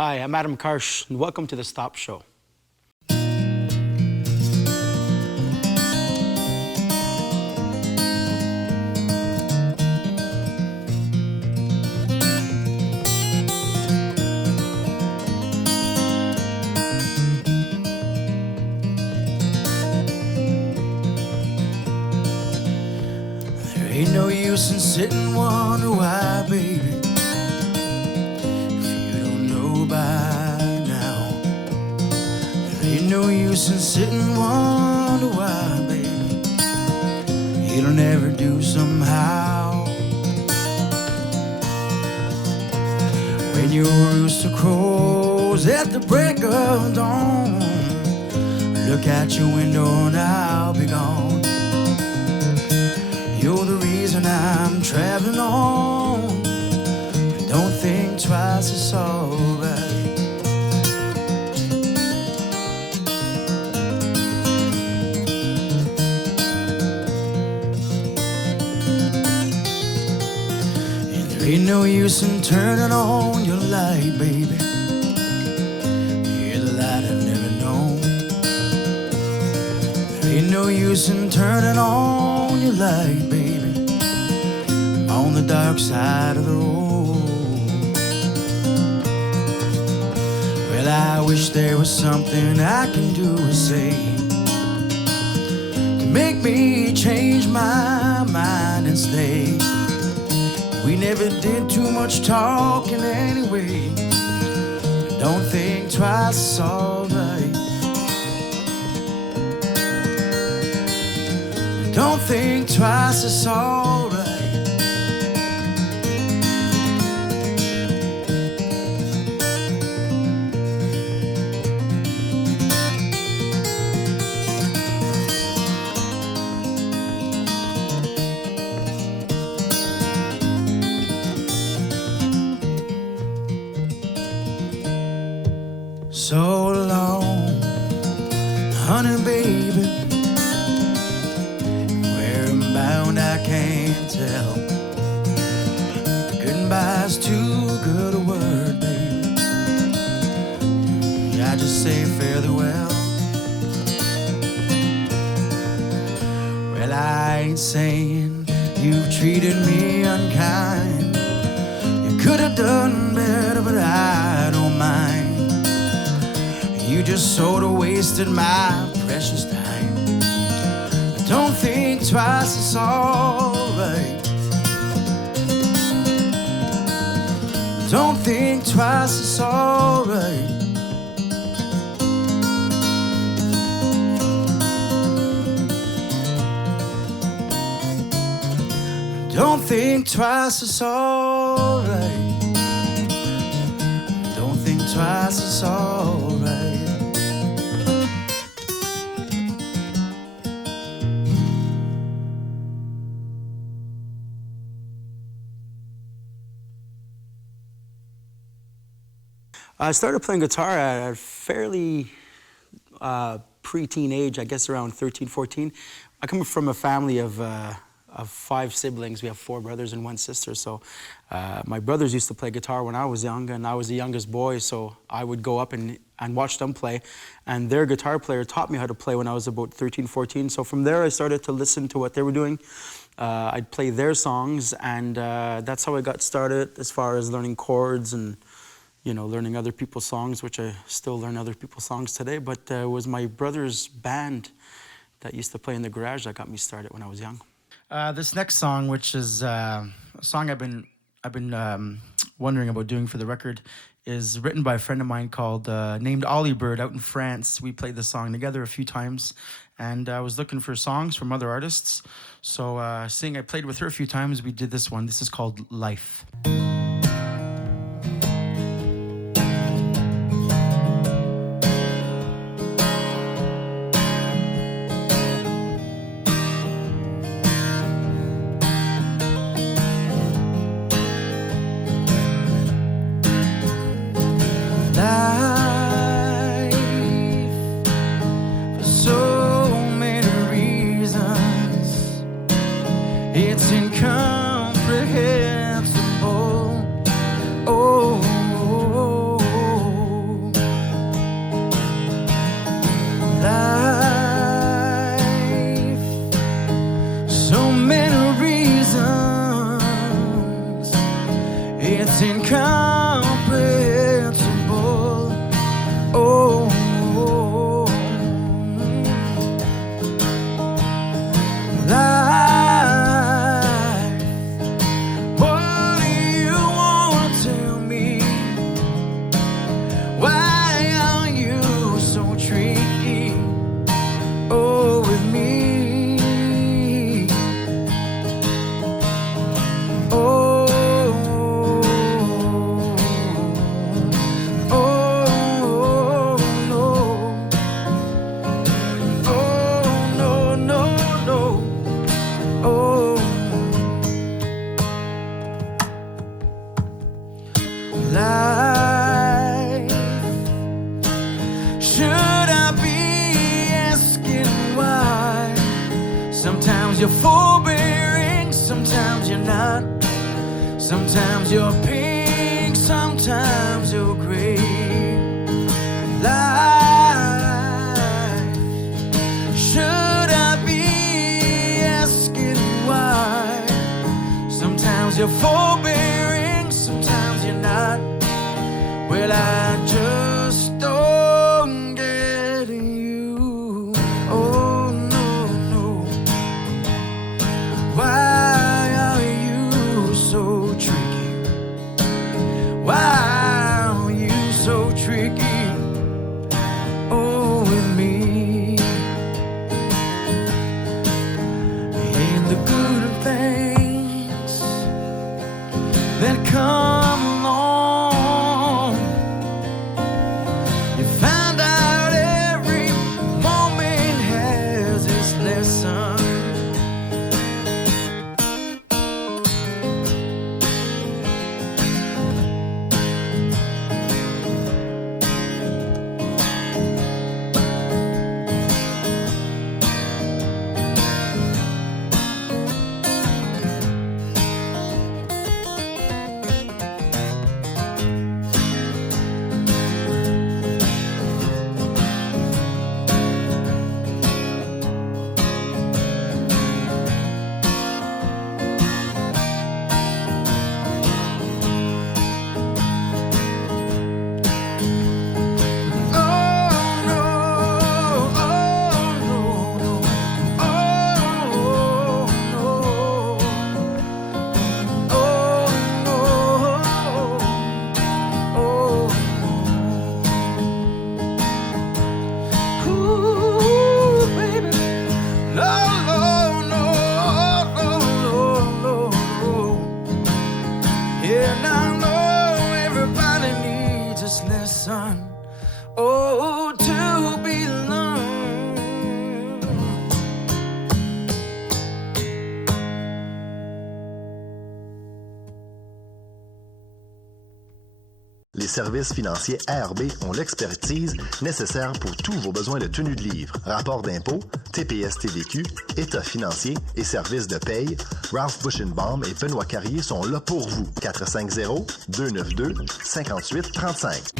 Hi, I'm Adam Karch, and welcome to The Stop Show. There ain't no use in sitting and wonder why, baby, by now. There ain't no use in sitting and wonder why, baby, it'll never do somehow. When your rooster crows at the break of dawn, look out your window and I'll be gone. You're the reason I'm traveling on. Don't think twice, it's alright. And there ain't no use in turning on your light, baby. You're the light I've never known. There ain't no use in turning on your light, baby. I'm on the dark side of the road. Well, I wish there was something I can do or say to make me change my mind and stay. We never did too much talking anyway. Don't think twice, it's alright. Don't think twice, it's alright. So long, honey baby, where I'm bound I can't tell. Goodbye's too good a word, baby. I just say fare thee well. Well, I ain't saying you've treated me unkind. You could have done better, but I don't mind. You just sort of wasted my precious time. Don't think twice, it's alright. Don't think twice, it's alright. Don't think twice, it's alright. Don't think twice, it's alright. I started playing guitar at a fairly pre-teen age, I guess around 13, 14. I come from a family of 5 siblings. We have 4 brothers and 1 sister. So my brothers used to play guitar when I was young, and I was the youngest boy, so I would go up and watch them play. And their guitar player taught me how to play when I was about 13, 14. So from there, I started to listen to what they were doing. I'd play their songs, and that's how I got started as far as learning chords and learning other people's songs, which I still learn other people's songs today. But it was my brother's band that used to play in the garage that got me started when I was young. This next song, which is a song I've been wondering about doing for the record, is written by a friend of mine called named Ollie Bird out in France. We played the song together a few times, and I was looking for songs from other artists. So seeing I played with her a few times, we did this one. This is called Life. It's incomprehensible. Sometimes you're forbearing, sometimes you're not. Sometimes you're pink, sometimes you're gray. Life, should I be asking why? Sometimes you're forbearing, sometimes you're not. Well, I just don't get you. Oh, no, no. Why are you so tricky? Why are you so tricky? Oh, with me. And the good things that come along, you find out every moment has its lesson. Oh, to belong. Les services financiers ARB ont l'expertise nécessaire pour tous vos besoins de tenue de livre, rapport d'impôt, TPS-TVQ, état financier et services de paye. Ralph Buschenbaum et Benoît Carrier sont là pour vous. 450-292-5835.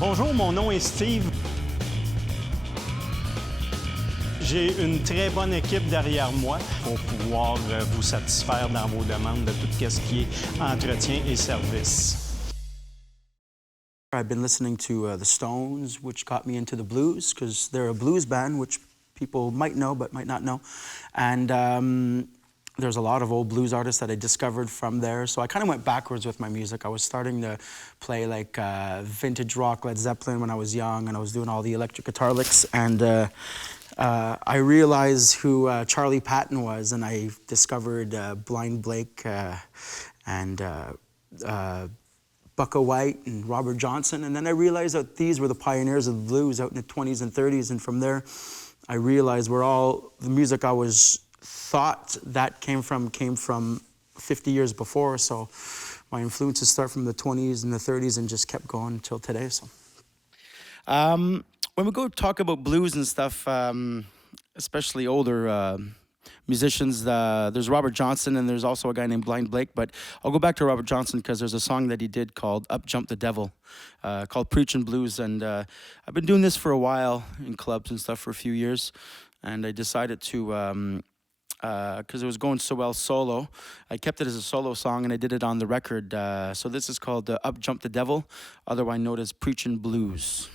Bonjour, mon nom est Steve. J'ai une très bonne équipe derrière moi pour pouvoir vous satisfaire dans vos demandes de tout ce qui est entretien et service. I've been listening to the Stones, which got me into the blues, because they're a blues band, which people might know but might not know. And there's a lot of old blues artists that I discovered from there. So I kind of went backwards with my music. I was starting to play like vintage rock, Led Zeppelin when I was young, and I was doing all the electric guitar licks. And I realized who Charlie Patton was, and I discovered Blind Blake and Bucka White and Robert Johnson. And then I realized that these were the pioneers of the blues out in the 20s and 30s. And from there, I realized we're all, the music I was thought that came from 50 years before. So my influences start from the 20s and the 30s and just kept going until today. So when we go talk about blues and stuff, especially older musicians, there's Robert Johnson and there's also a guy named Blind Blake. But I'll go back to Robert Johnson because there's a song that he did called Up Jumped the Devil, called Preachin' Blues. And I've been doing this for a while in clubs and stuff for a few years. And I decided to, because it was going so well solo, I kept it as a solo song and I did it on the record. So this is called Up Jumped the Devil, otherwise known as Preachin' Blues.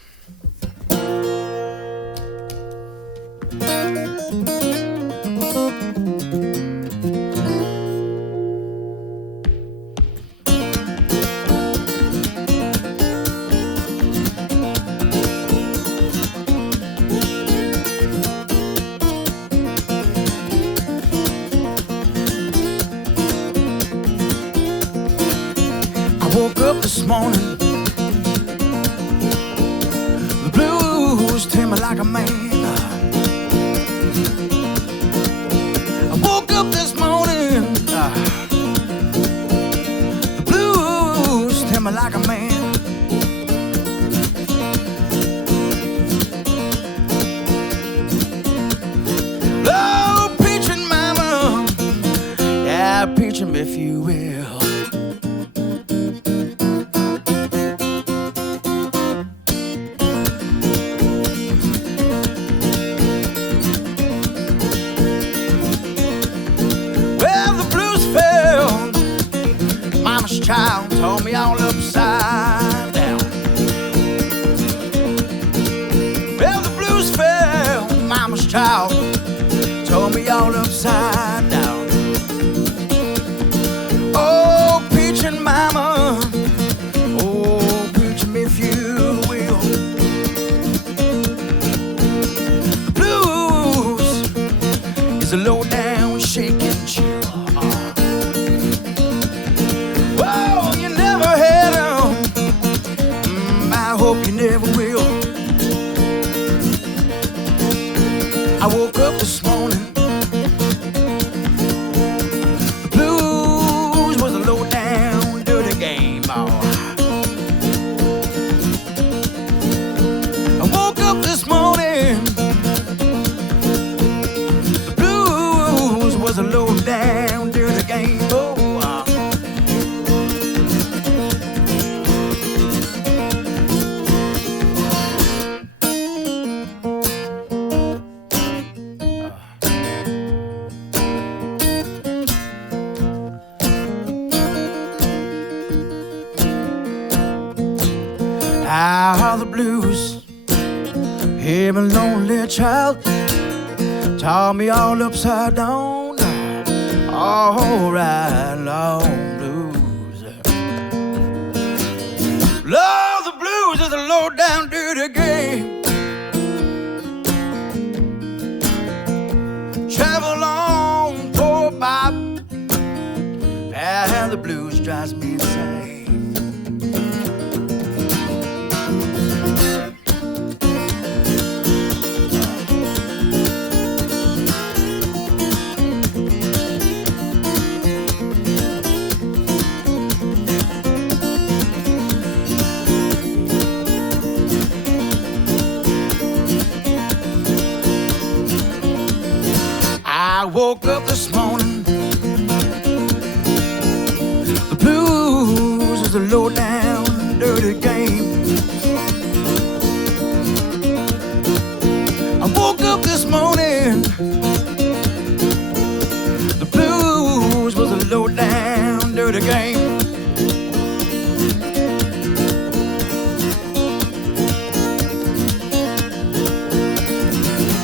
Woke up this morning, the blues tell me like a man. I woke up this morning, the blues tell me like a man. Oh, preaching mama, yeah, preach 'em if you will. Child told me all upside down. Well, the blues fell, mama's child told me all upside down. Oh, preaching mama, oh, preach me if you will. The blues is a low down shaking chill. Hope you never will. I woke up this morning, the blues was a low down dirty game. Oh. I woke up this morning, the blues was a low down dirty game. Oh. How the blues, hear me lonely child, taught me all upside down, all right long blues. Love the blues is a low down dirty game. Travel on, poor Bob, and the blues drives me insane. I woke up this morning, the blues is a low down dirty game. I woke up this morning, the blues was a low down dirty game.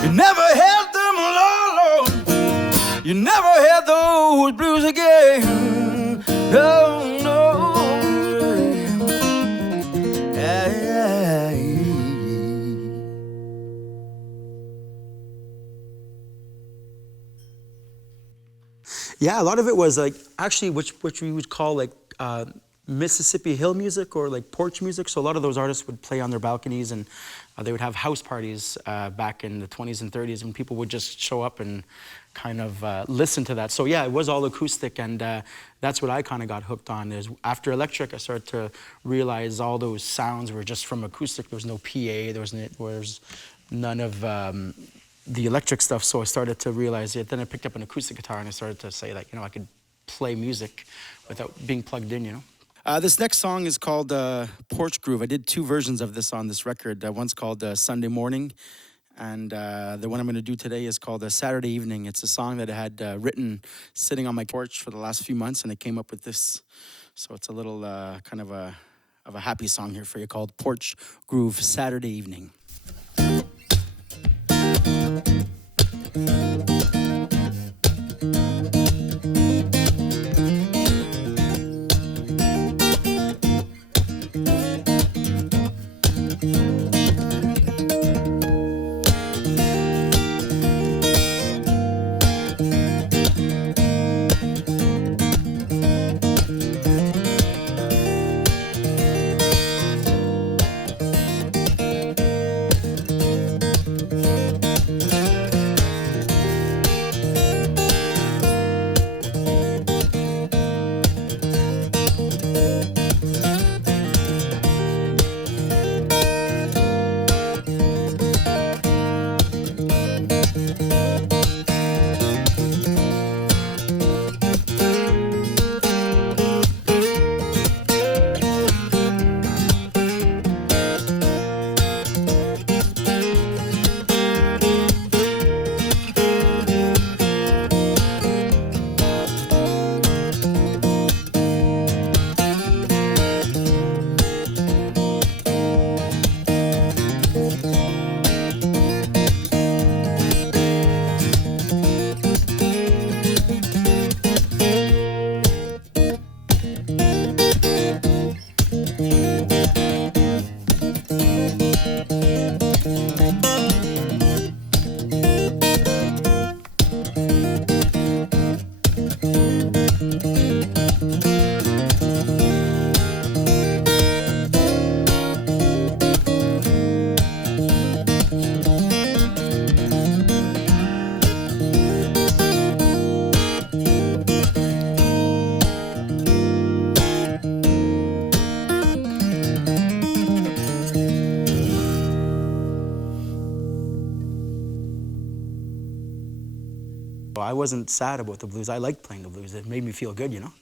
You never held them alone. You never had those blues again. No, no. Yeah, a lot of it was like actually which we would call like Mississippi Hill music or like porch music. So a lot of those artists would play on their balconies, and they would have house parties back in the 20s and 30s, and people would just show up and kind of listen to that. So yeah, it was all acoustic, and that's what I kind of got hooked on. Is after electric, I started to realize all those sounds were just from acoustic. There was no PA, there was none of the electric stuff. So I started to realize it. Then I picked up an acoustic guitar, and I started to say, like, you know, I could play music without being plugged in, you know. This next song is called Porch Groove. I did two versions of this on this record. One's called Sunday Morning, and the one I'm going to do today is called Saturday Evening. It's a song that I had written sitting on my porch for the last few months, and I came up with this. So it's a little kind of a happy song here for you called Porch Groove Saturday Evening. I wasn't sad about the blues. I liked playing the blues. It made me feel good, you know?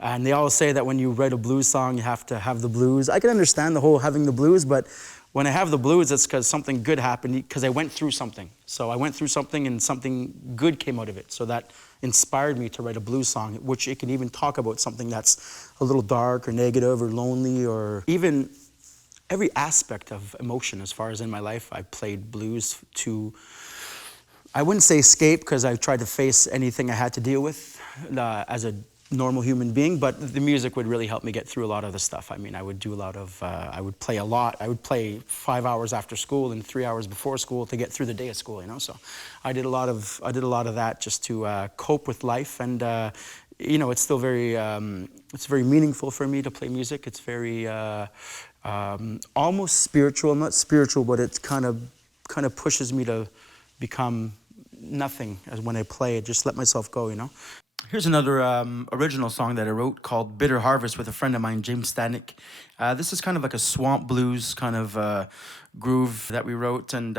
And they always say that when you write a blues song, you have to have the blues. I can understand the whole having the blues, but when I have the blues, it's because something good happened, because I went through something. So I went through something and something good came out of it. So that inspired me to write a blues song, which it can even talk about something that's a little dark or negative or lonely, or even every aspect of emotion. As far as in my life, I played blues to, I wouldn't say escape, because I tried to face anything I had to deal with as a normal human being, but the music would really help me get through a lot of the stuff. I mean, I would do a lot of, I would play a lot. I would play 5 hours after school and 3 hours before school to get through the day of school, you know? So I did a lot of that just to cope with life. And, you know, it's still it's very meaningful for me to play music. It's very, almost spiritual. Not spiritual, but it kind of pushes me to become nothing as when I play it. Just let myself go, you know? Here's another original song that I wrote called Bitter Harvest with a friend of mine, James Stadnick. This is kind of like a swamp blues kind of groove that we wrote, and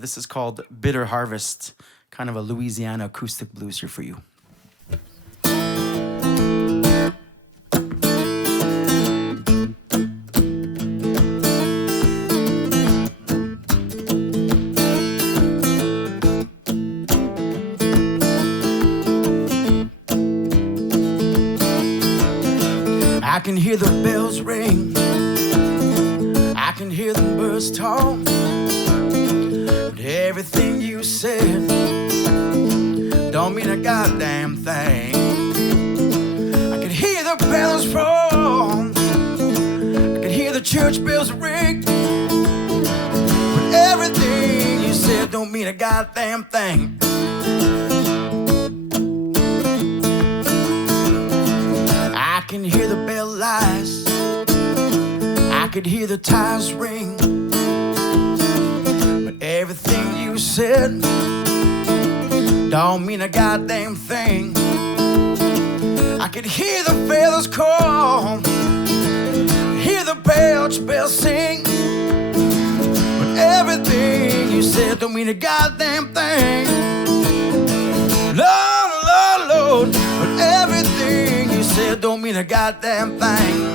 this is called Bitter Harvest, kind of a Louisiana acoustic blues here for you. I can hear the bells ring, I can hear the birds talk, but everything you said don't mean a goddamn thing. I can hear the bells roll, I can hear the church bells ring, but everything you said don't mean a goddamn thing. I can hear the bell lies, I could hear the tires ring, but everything you said don't mean a goddamn thing. I could hear the feathers call, hear the belch bells sing, but everything you said don't mean a goddamn thing. Lord, Lord, Lord, but everything you said don't mean a goddamn thing.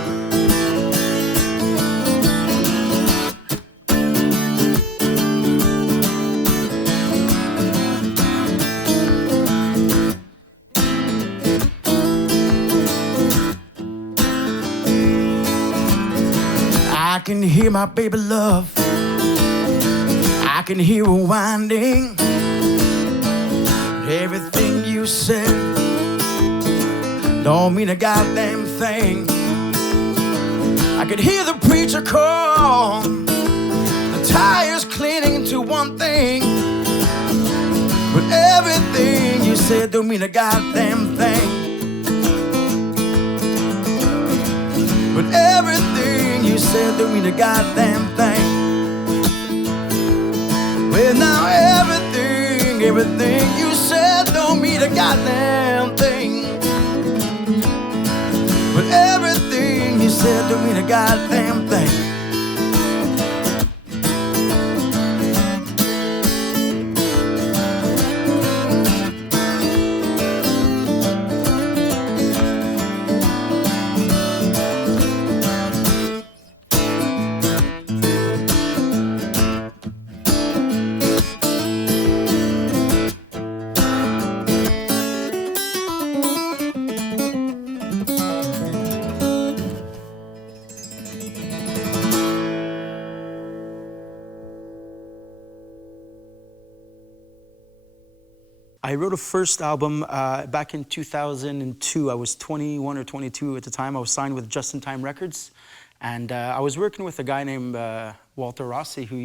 I can hear my baby love, I can hear her winding, everything you said don't mean a goddamn thing. I could hear the preacher call, the tires cleaning to one thing, but everything you said don't mean a goddamn thing. But everything you said don't mean a goddamn thing. Well, now everything you said don't mean a goddamn thing. But everything you said don't mean a goddamn thing. I wrote a first album back in 2002. I was 21 or 22 at the time. I was signed with Just in Time Records, and I was working with a guy named Walter Rossi, who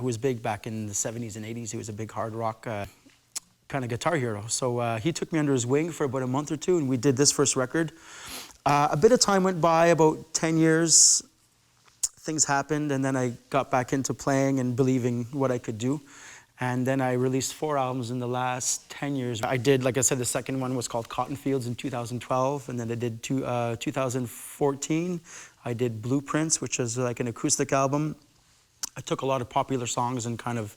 was big back in the 70s and 80s. He was a big hard rock kind of guitar hero. So he took me under his wing for about a month or two, and we did this first record. A bit of time went by, about 10 years. Things happened, and then I got back into playing and believing what I could do. And then I released 4 albums in the last 10 years. I did, like I said, the second one was called Cotton Fields in 2012, and then I did 2014. I did Blueprints, which is like an acoustic album. I took a lot of popular songs and kind of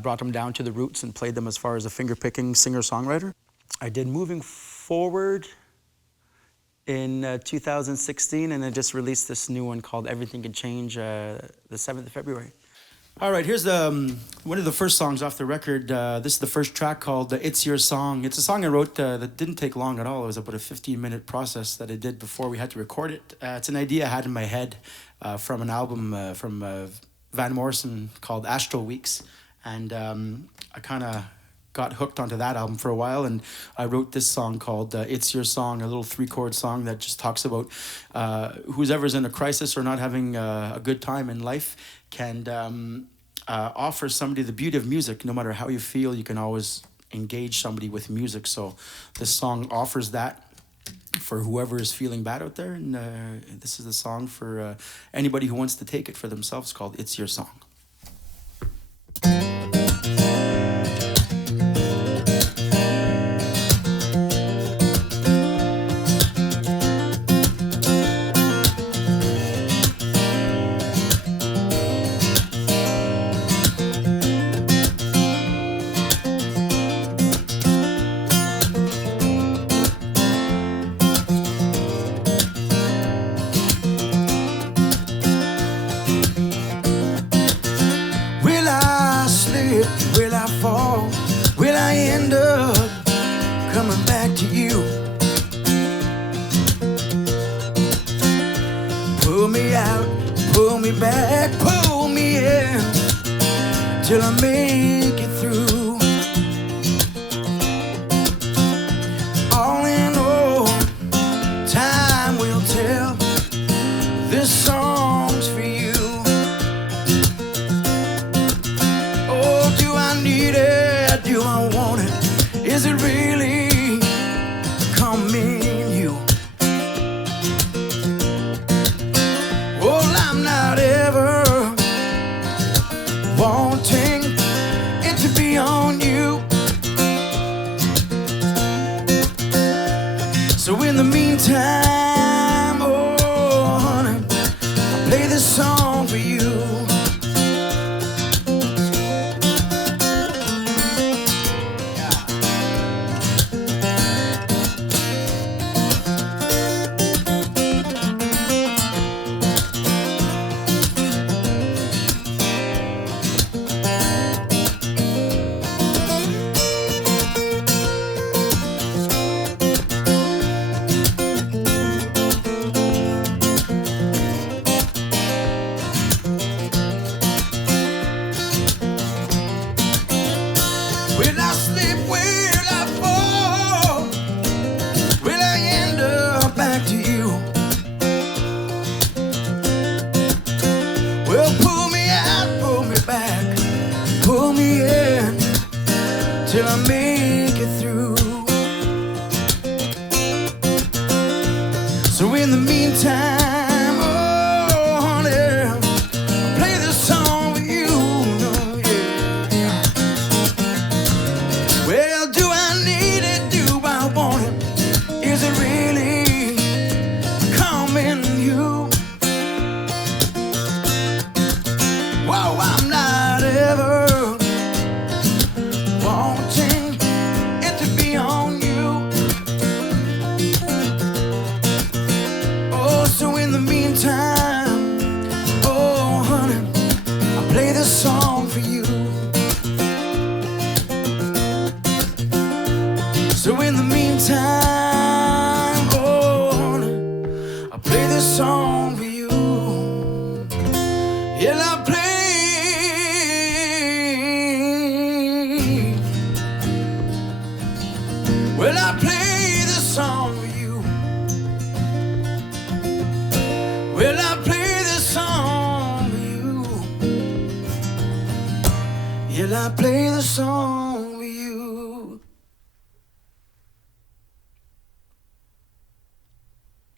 brought them down to the roots and played them as far as a finger-picking singer-songwriter. I did Moving Forward in 2016, and I just released this new one called Everything Can Change the 7th of February. All right, here's one of the first songs off the record. This is the first track called It's Your Song. It's a song I wrote that didn't take long at all. It was about a 15-minute process that I did before we had to record it. It's an idea I had in my head from an album from Van Morrison called Astral Weeks. And I kind of got hooked onto that album for a while, and I wrote this song called It's Your Song, a little 3-chord song that just talks about who's ever's in a crisis or not having a good time in life can offer somebody the beauty of music. No matter how you feel, you can always engage somebody with music. So this song offers that for whoever is feeling bad out there, and this is the song for anybody who wants to take it for themselves, called It's Your Song. Will I fall? Will I end up coming back to you? Pull me out, pull me back, pull me in till I make it through. All in all, time will tell. This song's for you. Need it? Do I want it? Is it really coming you? Well, I'm not ever wanting it to be on you. So in the meantime, oh honey, I'll play this song for you. Till I make it through. So in the meantime, oh honey, I'll play this song for you. Oh, yeah. Well, do I need it? Do I want it? Is it really coming you? Whoa, I'm not ever wanting it to be on you. Oh, so in the meantime, oh honey, I'll play this song for you. So in the meantime, oh honey, I'll play this song for you. Yeah, I'll play. Well, I play this song for you. Well, I play this song for you. Yeah, I play the song for you.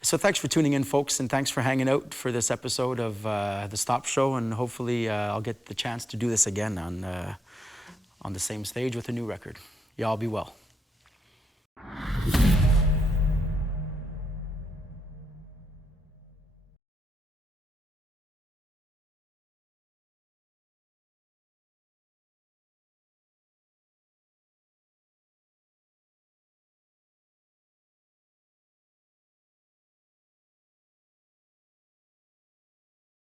So thanks for tuning in, folks, and thanks for hanging out for this episode of The Stop Show, and hopefully I'll get the chance to do this again on the same stage with a new record. Y'all be well.